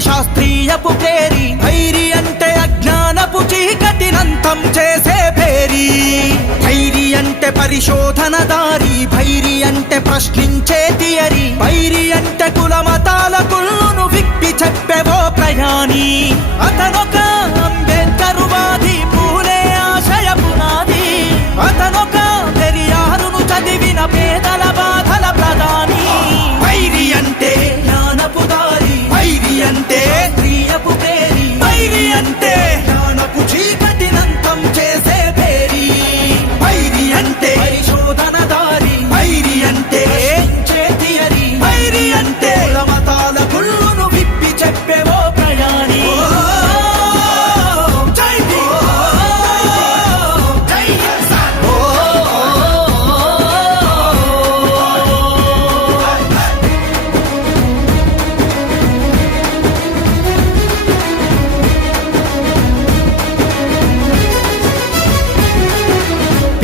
శాస్త్రీయపు పేరి భైరి అంటే అజ్ఞానపు చీకటినంతం చేసే పేరి భైరి అంటే పరిశోధన దారి భైరి అంటే ప్రశ్నించే తియరి భైరి అంటే కులమతాలకు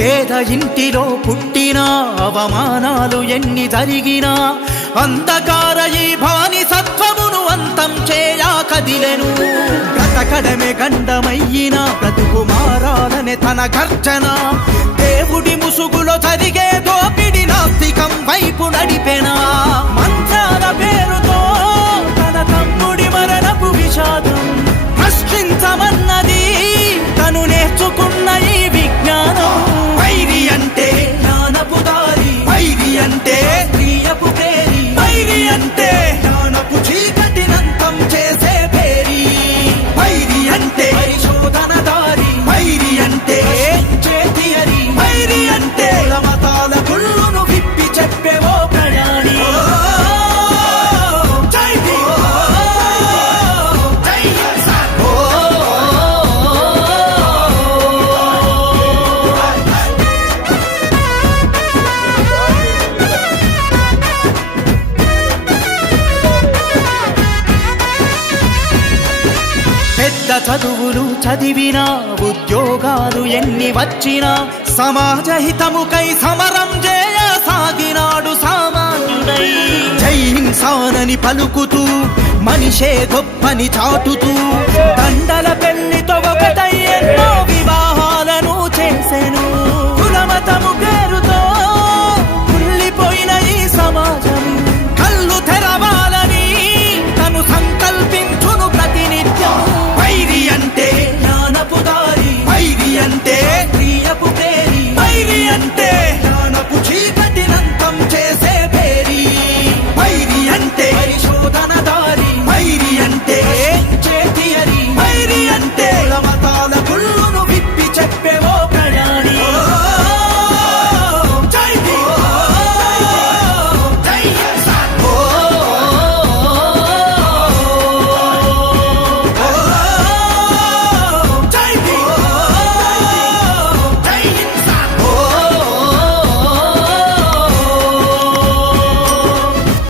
పేద ఇంటిలో పుట్టిన అవమానాలు ఎన్ని జరిగినా అంధకార ఈ భాని సత్వమును అంతం చేయా కదిలెను. బ్రతకడమే గండమయ్యిన బ్రతుకు మారాలనే తన గర్జన. చదువులు చదివినా ఉద్యోగాలు ఎన్ని వచ్చినా సమాజ హితముకై సమరం చేయ సాగినాడు సామాన్యుడై. జై పలుకుతూ మనిషే గొప్పని చాటుతూ దండల పెళ్ళితో ఒకటై ఎన్నో